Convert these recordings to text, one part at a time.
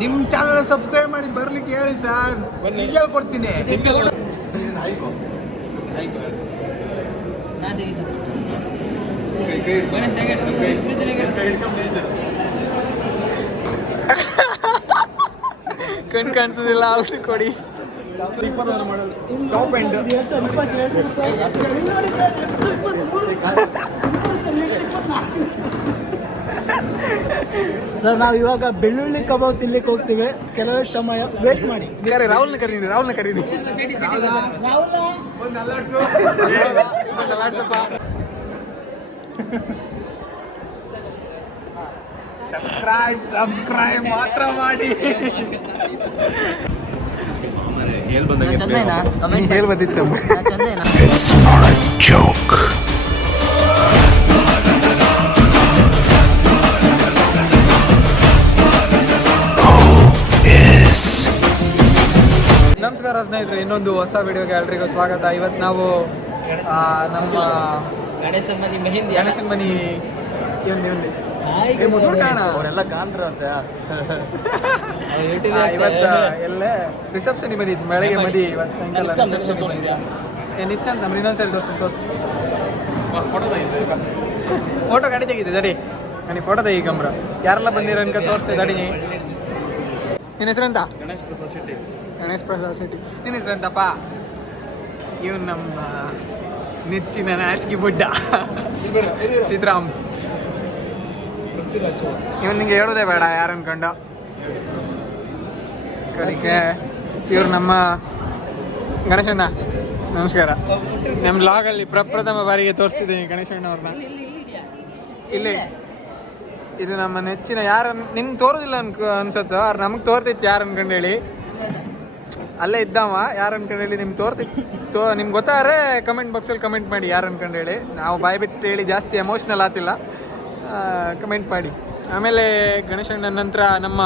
ನಿಮ್ channel subscribe ಮಾಡಿ ಬರ್ಲಿಕ್ಕೆ ಹೇಳಿ ಸರ್ ಡೀಟೇಲ್ ಕೊಡ್ತೀನಿ. ಕಣ್ ಕಾಣಿಸೋದಿಲ್ಲ ಅಷ್ಟು ಕೊಡಿ. ಟಾಪ್ ಎಂಡ್ ಸರ್ ನಾವು ಇವಾಗ ಬೆಳ್ಳುಳ್ಳಿ ಕಬಾಬ್ ತಿನ್ಲಿಕ್ಕೆ ಹೋಗ್ತೀವಿ. ಕೆಲವೇ ಸಮಯ ವೇಟ್ ಮಾಡಿ. ಬೇರೆ ರಾಹುಲ್ನ ಕರೀನಿ ರಾಹುಲ್ ಕರೀನಿ ಸಬ್ಸ್ಕ್ರೈಬ್ ಸಬ್ಸ್ಕ್ರೈಬ್ ಮಾತ್ರ ಮಾಡಿ. ಹೇಳ್ ಬಂದಂಗೆ ಹೇಳ್ ಬಂದಿತ್ತು. ಚಂದೇನಾ? ನಮಸ್ಕಾರ ಸ್ನೇಹಿತರೆ ಇನ್ನೊಂದು ಹೊಸ ವಿಡಿಯೋಗೆ ಎಲ್ರಿಗೂ ಸ್ವಾಗತ. ಇವತ್ತು ನಾವು ನಮ್ಮ ಗಣೇಶನ್ ಮನೆ ಮೆಹಿಂದಿ ಗಣೇಶನ್ ಮನಿ ಅವರೆಲ್ಲ ಕಾಂತ್ರ ಅಂತ. ಇವತ್ತು ಎಲ್ಲೇ ರಿಸೆಪ್ಷನ್ ಮದಿ ಬೆಳಗ್ಗೆ ಮದಿ ಇವತ್ತು ಸಾಯಂಕಾಲ ರಿಸೆಪ್ಷನ್ ಏ ನಿತ್ಕಂತ ನಮ್ಮ ಇನ್ನೊಂದ್ಸರಿ ತೋರ್ಸ್ತೀನಿ ತೋರ್ಸ್ ಫೋಟೋ ಗಾಡಿ ತೆಗಿದೆ ದಡಿ. ನನಗೆ ಫೋಟೋ ತೆಗಿ ಗಮ್ರ ಯಾರೆಲ್ಲ ಬಂದಿರೋ ಅನ್ಕ ತೋರಿಸ್ತೇವೆ ದಡಿ. ನಿನ್ನ ಹೆಸರೆಂತ ಗಣೇಶ್ ಪ್ರಸಾದ್ ಶೆಟ್ಟಿ. ಗಣೇಶ್ ಪ್ರಸಾದ್ ಶೆಟ್ಟಿ. ನಿನ್ನ ಹೆಸರಂತಪ್ಪ ಇವ್ ನಮ್ಮ ನೆಚ್ಚಿನ ನಾಚಿಕೆ ಬುಡ್ಡ. ಇವನ್ ನಿಂಗೆ ಹೇಳೋದೇ ಬೇಡ ಯಾರು ಅನ್ಕೊಂಡು ಕಡೆಗೆ ಇವ್ರು ನಮ್ಮ ಗಣೇಶಣ್ಣ. ನಮಸ್ಕಾರ. ನಮ್ಮ ಲಾಗಲ್ಲಿ ಪ್ರಪ್ರಥಮ ಬಾರಿಗೆ ತೋರಿಸ್ತಿದ್ದೀನಿ ಗಣೇಶಣ್ಣ ಅವ್ರನ್ನ. ಇಲ್ಲಿ ಇದು ನಮ್ಮ ನೆಚ್ಚಿನ ಯಾರು ನಿನ್ ತೋರೋದಿಲ್ಲ ಅನ್ಕೊ ಅನ್ಸತ್ತೋ? ಅವ್ರು ನಮಗೆ ತೋರ್ತಿತ್ತು ಯಾರು ಅನ್ಕೊಂಡು ಹೇಳಿ. ಅಲ್ಲೇ ಇದ್ದಾವ ಯಾರು ಅನ್ಕೊಂಡು ಹೇಳಿ ನಿಮ್ಗೆ ತೋರ್ತಿ ತೋ ನಿಮ್ಗೆ ಗೊತ್ತಾದ್ರೆ ಕಮೆಂಟ್ ಬಾಕ್ಸಲ್ಲಿ ಕಮೆಂಟ್ ಮಾಡಿ ಯಾರು ಅನ್ಕೊಂಡು ಹೇಳಿ. ನಾವು ಬಾಯ್ ಬಿಟ್ಟು ಹೇಳಿ ಜಾಸ್ತಿ ಎಮೋಷ್ನಲ್ ಆತಿಲ್ಲ. ಕಮೆಂಟ್ ಮಾಡಿ. ಆಮೇಲೆ ಗಣೇಶಣ್ಣನ ನಂತರ ನಮ್ಮ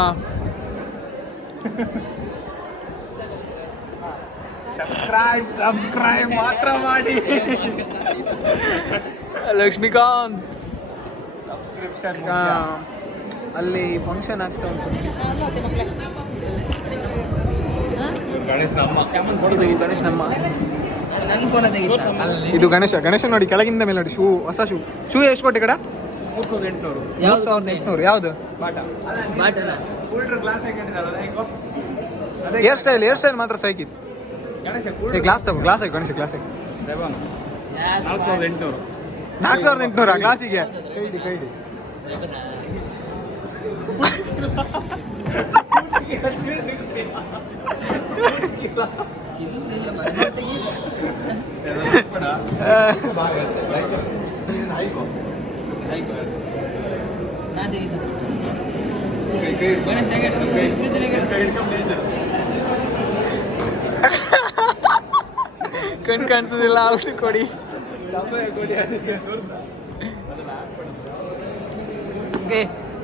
ಸಬ್ಸ್ಕ್ರೈಬ್ ಸಬ್ಸ್ಕ್ರೈಬ್ ಮಾತ್ರ ಮಾಡಿ. ಲಕ್ಷ್ಮೀಕಾಂತ್. ಸಬ್ಸ್ಕ್ರಿಪ್ಷನ್ ಅಲ್ಲಿ ಫಂಕ್ಷನ್ ಆಗ್ತಾ ಉಂಟು. ಇದು ಇದು ಗಣೇಶ ಗಣೇಶ ನೋಡಿ ಕೆಳಗಿಂದ ಮೇಲೆ ನೋಡಿ ಶೂ ಹೊಸ ಶೂ. ಶೂ ಎಷ್ಟು ಕೊಟ್ಟೆ ಕಡ? ಮೂರು ಸಾವಿರದ ಎಂಟುನೂರು. ಮೂರು ಸಾವಿರದ ಯಾವುದು? ಹೇರ್ ಸ್ಟೈಲ್ ಹೇರ್ ಸ್ಟೈಲ್ ಮಾತ್ರ ಸೈಕಿತ್ತು ಏ ಗ್ಲಾಸ್ ತಗೋ ಗ್ಲಾಸ್ ಗಣೇಶ ಗ್ಲಾಸ್ ಆಗಿ ನಾಲ್ಕು ಸಾವಿರದ ಎಂಟುನೂರು. ನಾಲ್ಕು ಸಾವಿರದ ಎಂಟುನೂರ ಗ್ಲಾಸಿಗೆ? ಕೈಡಿ ಕೈಡಿ. ಕಣ್ ಕಾಣಿಸೋದಿಲ್ಲ ಅಷ್ಟು ಕೊಡಿ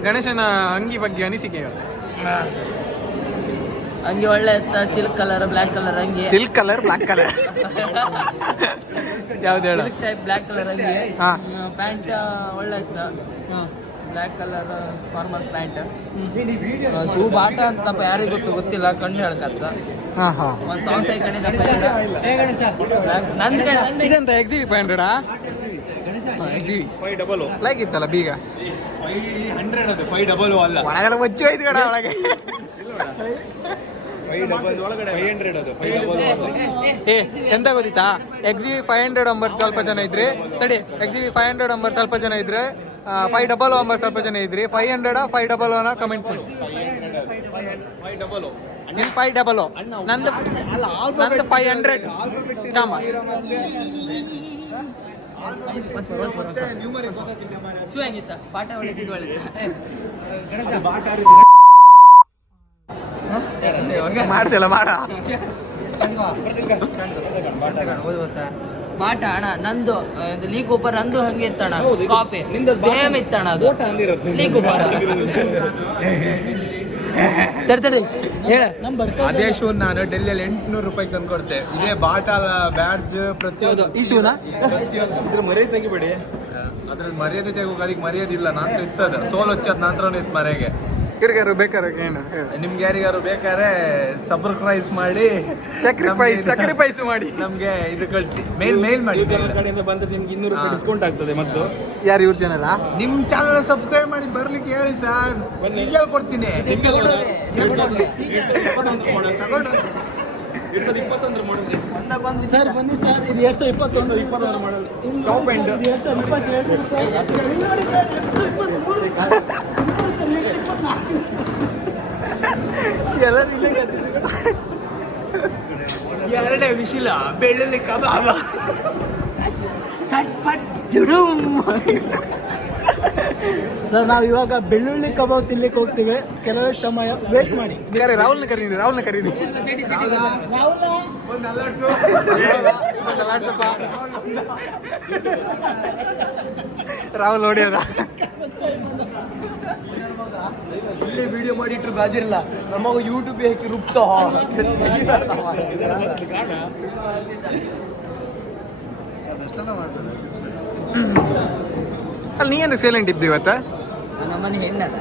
ಗಣೇಶನ ಅಂಗಿ ಬಗ್ಗೆ ಅನಿಸಿಕೆ. ಹಂಗೆ ಒಳ್ಳೆ ಇತ್ತ ಸಿಲ್ಕ್ ಕಲರ್ ಬ್ಲ್ಯಾಕ್ ಕಲರ್ ಹಂಗೆ. ಸಿಲ್ಕ್ ಕಲರ್ ಬ್ಲಾಕ್ ಕಲರ್ ಯಾವ್ದು ಹೇಳು? ಸಿಲ್ಕ್ ಟೈಪ್ ಬ್ಲ್ಯಾಕ್ ಕಲರ್ ಹಂಗೆ. ಹಾ. ಪ್ಯಾಂಟ್ ಒಳ್ಳೆ ಇತ್ತ. Black colour formals pant shoe ಬಾಟ ಅಂತಪ್ಪ ಯಾರಿಗೂ ಗೊತ್ತು? ಗೊತ್ತಿಲ್ಲ ಕಣ್ಣು ಹೇಳ್ಕತ್ತ. ಹಾ ಹಾ. ಒಂದ್ ಸಾಂಗ್ಸ್ ಹಾಕೊಂಡಿದ್ದಪ್ಪ ನಂದ್ ನಂದ್ ಇದೆಂತ ಡಬಲ್ ಲೈಕ್ ಇತ್ತಲ್ಲ ಬೀಗ? ಫೈವ್ ಹಂಡ್ರೆಡ್ ಅದು ಫೈವ್ ಡಬಲ್ ಅಲ್ಲ. ಒಳಗಡೆ ಹೋಯ್ತು ಕಡ ಒಳಗೆ. ಏ ಎಂತ ಗೊತ್ತಿತ್ತಾ? ಎಕ್ಸಿ ಫೈವ್ ಹಂಡ್ರೆಡ್ ಅಂಬರ್ ಸ್ವಲ್ಪ ಜನ ಇದ್ರಿ. ತಡಿ ಎಕ್ಸಿ ಫೈವ್ ಹಂಡ್ರೆಡ್ ಅಂಬರ್ ಸ್ವಲ್ಪ ಜನ ಇದ್ರೆ ಫೈವ್ ಡಬಲ್ ಅಂಬರ್ ಸ್ವಲ್ಪ ಜನ ಇದ್ರಿ. ಫೈವ್ ಹಂಡ್ರೆಡ್ ಫೈವ್ ಡಬಲ್ ಅನ್ನ ಕಮೆಂಟ್ ಮಾಡಿ. ಫೈವ್ ಡಬಲ್ ನಿನ್ ಫೈವ್ ಡಬಲ್ ನಂದು ನಂದು ಫೈವ್ ಹಂಡ್ರೆಡ್ ಹೆಂಗಿತ್ತ? ಪಾಠ ಮಾಡ್ತಿಲ್ಲ ಮಾಡ. ಮಾಟ ಅಣ್ಣ ನಂದು ಲೀ ಕೂಪರ್ ನಂದು ಹಂಗೆ ಇದು ಕಾಪಿ ಬಾಟ- ಸೇಮ್ ಇತ್ತಣ ಅದು. ಲೀಗ್ ಅಂದಿರೋದು ತರ್ತಡಿ ಹೇಳ. ಅದೇ ಶೂ ನಾನು ಡೆಲ್ಲಿಯಲ್ಲಿ ಎಂಟುನೂರು ರೂಪಾಯಿ ತಂದು ಕೊಡ್ತೆ ಇದೇ ಬಾಟಲ್ ಬ್ಯಾಡ್ಜ್ ಪ್ರತಿಯೊಂದು ಈ ಶೂನ ಇದ್ರ ಮರ್ಯಾದೆ ತೆಗಿಬೇಡಿ. ಅದ್ರಲ್ಲಿ ಮರ್ಯಾದೆ ತೆಗೋಕೆ ಅದಕ್ಕೆ ಮರ್ಯಾದೆ ಇಲ್ಲ ನಾನು ಇತ್ತದ. ಸೋಲ್ ಹಚ್ಚದ ನಂತರ ಇತ್ತು ಮರೆಗೆ ಇವ್ರಿಗಾರು ಬೇಕಾರೆ ಏನು? ಹೇಳು. ನಿಮ್ಗೆ ಯಾರಿಗಾರು ಬೇಕಾದ್ರೆ ಸಬ್ಸ್ಕ್ರೈಸ್ ಮಾಡಿ ನಮ್ಗೆ- sacrifice ಮಾಡಿ. ನಮಗೆ ಇದು ಕಳಿಸಿ. ಮೇಲ್ ಮೇಲ್ ಮಾಡಿ. ಕಡೆಯಿಂದ ಬಂದ್ರೆ ನಿಮ್ಗೆ ಇನ್ನೂರು ರೂಪಾಯಿ ಡಿಸ್ಕೌಂಟ್ ಆಗ್ತದೆ ಮತ್ತು ಯಾರು ಇವ್ರ ಚಾನಲ್ ನಿಮ್ ಚಾನಲ್ ಸಬ್ಸ್ಕ್ರೈಬ್ ಮಾಡಿ ಬರ್ಲಿಕ್ಕೆ ಹೇಳಿ ಸರ್ ಈಗ ಕೊಡ್ತೀನಿ ಸರ್ ಬನ್ನಿ ಸರ್ ಇದು ಎರಡ್ ಸಾವಿರದ ಇಪ್ಪತ್ತೊಂದು. ಇಪ್ಪತ್ತೊಂದು ಮಾಡಲ್ ಟಾಪ್ ಎಂಡ್ ಎರಡ್ ಇಪ್ಪತ್ತೆರಡು ನೋಡಿ ಸರ್ ಎರಡ್ ವಿಶಿಲ, ಬೆಳ್ಳುಳ್ಳಿ ಕಬಾಬ. ಸರ್ ನಾವು ಇವಾಗ ಬೆಳ್ಳುಳ್ಳಿ ಕಬಾಬ್ ತಿನ್ಲಿಕ್ಕೆ ಹೋಗ್ತೀವಿ. ಕೆಲವೇ ಸಮಯ ವೇಟ್ ಮಾಡಿ. ಬೇರೆ ರಾಹುಲ್ನ ಕರೀನಿ ರಾಹುಲ್ನ ಕರೀನಿ ರಾಹುಲ್ ಹೊಡಿಯೋದ ಇಲ್ಲೇ ವಿಡಿಯೋ ಮಾಡಿಟ್ರು ಬಾಜಿರಲ್ಲ ನಮಗ ಯೂಟ್ಯೂಬ್ ಹಾಕಿ ರುಪ್ತ ಅಲ್ಲಿ ನೀ ಏನು ಸೈಲೆಂಟ್ ಇದ್ದು ಇವತ್ತ? ನಮ್ಮನೆ ಹೆಣ್ಣದ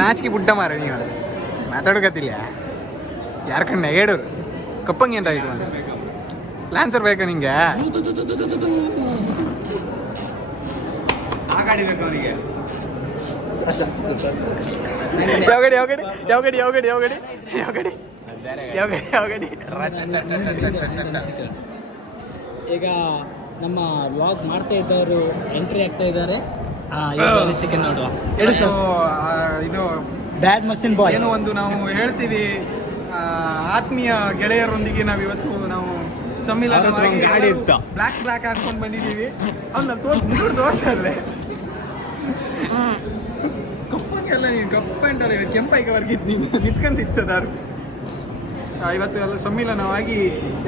ನಾಚಿಕೆ ಬುಡ್ಡ ಮಾರ ನೀವು ಮಾತಾಡೋಕತ್ತಿಲ್ಲ. ಯಾರ ಕಣ್ಣ? ಹೇಳೋರು ಕಪ್ಪಂಗೆ ಅಂತ ಆಯ್ತು ಲ್ಯಾನ್ಸರ್ ಬೇಕಾ ನಿಂಗೆ? ಆ ಗಾಡಿ ಬೇಕು ಅವನಿಗೆ ಯಾವ ಗಡಿ ಯಾವ ಗಡಿ ಯಾವ ಗಡಿ ಯಾವ ಗಡಿ ಯಾವ ಗಡಿ ಯಾವ ಗಡಿ ಯಾವ ಗಡಿ ಯಾವ ಗಡಿ ಈಗ ನಮ್ಮ ವ್ಲಾಗ್ ಮಾಡ್ತಾ ಇದ್ದವರು ಎಂಟ್ರಿ ಆಗ್ತಾ ಇದ್ದಾರೆ. ಸಿಕ್ಕ ನೋಡುವ. ಇದು, ಸರ್ ಆ, ಇದು ಬ್ಯಾಡ್ ಮಷಿನ್ ಬಾಯ್ ಏನು ಒಂದು ನಾವು ಹೇಳ್ತೀವಿ ಆತ್ಮೀಯ ಗೆಳೆಯರೊಂದಿಗೆ ನಾವು ಇವತ್ತು ನಾವು ಸಮ್ಮಿಲನ ಗಾಡಿ ಇತ್ತು. ಬ್ಲಾಕ್ ಬ್ಲಾಕ್ ಹಾಕೊಂಡು ಬಂದಿದ್ದೀವಿ. ಅವ್ನ ತೋರ್ಸ್ ತೋರ್ಸಲ್ಲೇ ಕಪ್ಪಂಗೆಲ್ಲ ನೀನು ಕಪ್ಪ ಇವತ್ತು ಕೆಂಪೈಕ ವರ್ಗಿದ್ ನೀನು ನಿಂತ್ಕೊಂತಿತ್ತದಾರು ಇವತ್ತು ಎಲ್ಲ ಸಮ್ಮಿಲನವಾಗಿ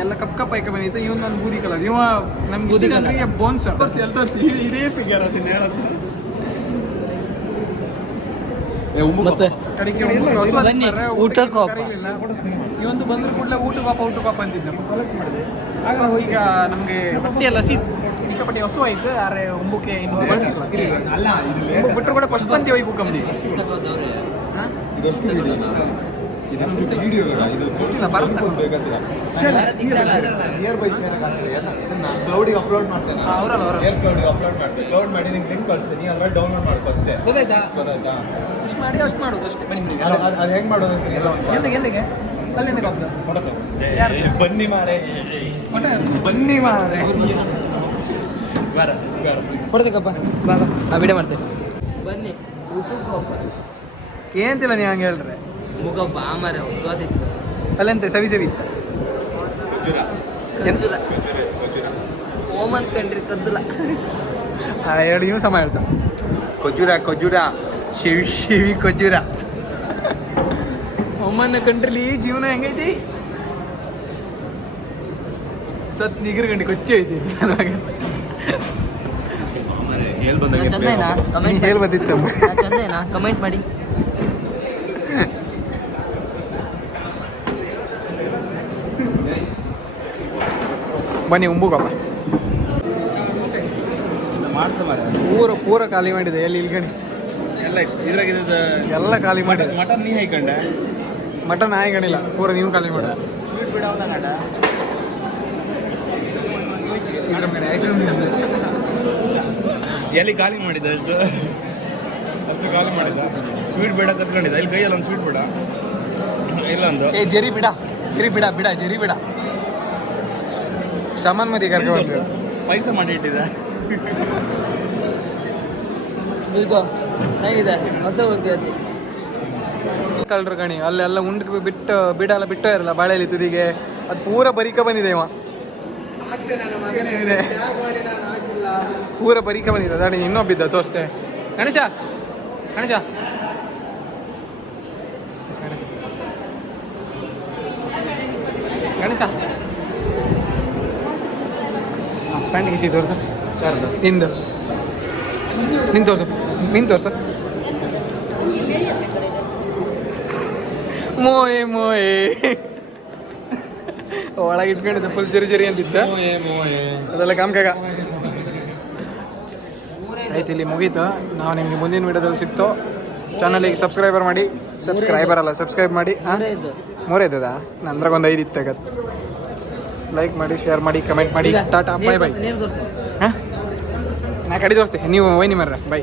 ಎಲ್ಲ ಕಪ್ ಕಪ್ ಐಕ ಬಂದಿತ್ತು ಇವನ್ ನನ್ನ ಬೂದಿ ಕಲರ್. ಇವ ನಮ್ಗೆ ಬೂದಿ colour. ಬೋನ್ಸ್ ತೋರಿಸಿ ಎಲ್ಲ ತೋರಿಸಿ. ಇದೇ ಫಿಗರ್ ಅದನ್ನ ಹೇಳೋದು. ಮತ್ತೆ ಬನ್ನಿ ಊಟಕ್ಕೆ ಹೋಗ ಇವಂದು ಬಂದ್ರೆ ಕೂಡಲೇ ಊಟ ಪಾಪ ಊಟ ಪಾಪ ಅಂತಿದ್ದ. ಈಗ ನಮಗೆ ಬಟ್ಟೆ ಎಲ್ಲ ಸಿ ಸಿಕ್ಕಾಪಟ್ಟೆ ಹಸು ಆಯ್ತು ಆರೆ ಒಂಬಕ್ಕೆ ಇನ್ನು ಬಳಸಿಲ್ಲ ಬಿಟ್ಟರು ಕೂಡ ಫಸ್ಟ್ ಬಂತೀವಿ ಈಗ ಇದಷ್ಟು ವಿಡಿಯೋಗಳ ಇದು. ಬೇಕಾದ್ರೆ ನಿಯರ್ ಬೈ ಶೇರ್ ಇದನ್ನ ಕ್ಲೌಡಿಗೆ ಅಪ್ಲೋಡ್ ಮಾಡ್ತೇನೆ. ಏರ್ ಕ್ಲೌಡಿಗೆ ಅಪ್ಲೋಡ್ ಮಾಡ್ತೇನೆ. ಕ್ಲೌಡ್ ಮಾಡಿ ನಿಂಗೆ ಲಿಂಕ್ ಕಳಿಸ್ತೀನಿ ಅದ್ರಲ್ಲಿ ಡೌನ್ಲೋಡ್ ಮಾಡ್ಕೋ ಅಷ್ಟೇ. ಗೊತ್ತಾಯ್ತಾ? ಗೊತ್ತಾಯ್ತಾ? ಅಷ್ಟು ಮಾಡಿ ಅಷ್ಟು ಮಾಡೋದು ಅಷ್ಟೇ. ಬನ್ನಿ ಅದು ಹೆಂಗ್ ಮಾಡೋದು ಅಂತ. ಎಲ್ಲ ಎಂದಿಗೆ? ಬನ್ನಿ ಮಾರೆ ಬನ್ನಿ ಮಾರೆ. ಕೊಡ್ತೀಕಪ್ಪ. ಬಾ ಬಾ. ನಾ ವಿಡಿಯೋ ಮಾಡ್ತೇನೆ. ಬನ್ನಿ. ಕೇಂತಿಲ್ಲ ನೀವು ಹಂಗೆ ಹೇಳ್ರೆ? ಮುಖ ಬಾಮರೆ ಸ್ವಾದಿತ್ತು ಅಲ್ಲಂತೆ ಸವಿ ಸವಿ? ಖಜೂರ ಓಮನ್ ಕಂಡ್ರಿ ಕದ್ದುಲ. ಆ, ಎರಡು ನೀವು ಸಮ ಹೇಳ್ತಾ ಖಜೂರ ಖಜೂರ ಶಿವಿ ಶಿವಿ ಖಜೂರ ಓಮನ್ ಕಂಟ್ರಿಲಿ ಜೀವನ ಹೆಂಗೈತಿ? ಸತ್ ನಿಗರ್ ಗಂಡಿ ಕೊಚ್ಚಿ ಐತಿ ನನಗೆ. ಹೇಳ್ ಕಮೆಂಟ್ ಹೇಳಿ ಬಂದಿತ್ತು. ಚಂದೇನಾ? ಕಮೆಂಟ್ ಮಾಡಿ. ಬನ್ನಿ ಉಂಬುಗಪ್ಪ. ಪೂರ ಪೂರ ಖಾಲಿ ಮಾಡಿದೆ ಎಲ್ಲಿ ಇಲ್ಗಣಿ ಎಲ್ಲ ಇದ್ರಾಗ ಎಲ್ಲ ಖಾಲಿ ಮಾಡಿದೆ. ಮಟನ್ ನೀ ಹಾಕೊಂಡೆ ಮಟನ್ ಹಾಯ್ಕೊಂಡಿಲ್ಲ ಪೂರ ನೀವು ಖಾಲಿ ಮಾಡಿ ಎಲ್ಲಿ ಖಾಲಿ ಮಾಡಿದ ಅಷ್ಟು? ಅಷ್ಟು ಖಾಲಿ ಮಾಡಿದ ಸ್ವೀಟ್ ಬೇಡ ಕತ್ಕೊಂಡಿದ್ದ. ಇಲ್ಲಿ ಕೈಯಲ್ಲಿ ಒಂದು ಸ್ವೀಟ್ ಬೇಡ? ಇಲ್ಲೊಂದು ಏ ಜರಿ ಬಿಡ ಜರಿ ಬಿಡ ಬಿಡ ಜರಿ ಬಿಡ. ಸಾಮಾನ್ ಮದಿ ಕರ್ಕೊಂಡು ಪೈಸೆ ಮಾಡಿ ಇಟ್ಟಿದೆ ಇದು ಹೊಸ ಕಳ್ರು ಗಣಿ ಅಲ್ಲೆಲ್ಲ ಉಂಡ್ ಬಿಟ್ಟು ಬಿಡಲ್ಲ ಬಿಟ್ಟು ಇರಲ್ಲ ಬಾಳೆಲಿ ತುದಿಗೆ. ಅದು ಪೂರ ಬರಿಕ ಬಂದಿದೆ ಇವ. ಪೂರ ಬರಿಕ ಬಂದಿದೆ ದಾಣಿ ಇನ್ನೊಬ್ಬಿದ್ದ ತೋರಿಸ್ತೆ ಗಣೇಶ. ಗಣೇಶ. ಗಣೇಶ. ಪ್ಯಾಂಟ್ ಗಿಸಿ ತೋರ್ಸ. ನಿಂದು. ನಿನ್ ತೋರ್ಸು. ನಿನ್ ತೋರ್ಸು. ಮೋಯೆ ಮೋಯೆ. ಒಳಗೆ ಇಟ್ಕೊಂಡಿದ್ದೆ ಫುಲ್ ಜರಿ ಜರಿ ಅಂತಿದ್ದ. ಅದೆಲ್ಲ ಕಾಮ್ಕಾಗ ಆಯ್ತು ಇಲ್ಲಿ ಮುಗೀತು. ನಾವು ನಿಮಗೆ ಮುಂದಿನ ವಿಡಿಯೋದಲ್ಲಿ ಸಿಕ್ತು ಚಾನಲಿಗೆ ಸಬ್ಸ್ಕ್ರೈಬರ್ ಮಾಡಿ. ಸಬ್ಸ್ಕ್ರೈಬರ್ ಅಲ್ಲ ಸಬ್ಸ್ಕ್ರೈಬ್ ಮಾಡಿ ಮೂರೇ ಇದ್ದದ ನಂದ್ರಾಗ ಒಂದು ಐದು ಇತ್ತು ಲೈಕ್ ಮಾಡಿ ಶೇರ್ ಮಾಡಿ ಕಮೆಂಟ್ ಮಾಡಿ. ಟಾಟಾ ಬೈ ಬೈ ಹಾಂ? ನಾ ಕಡೆ ತೋರಿಸ್ತೆ ನೀವು ಹೋಯ್ ಮರ್ರ ಬೈ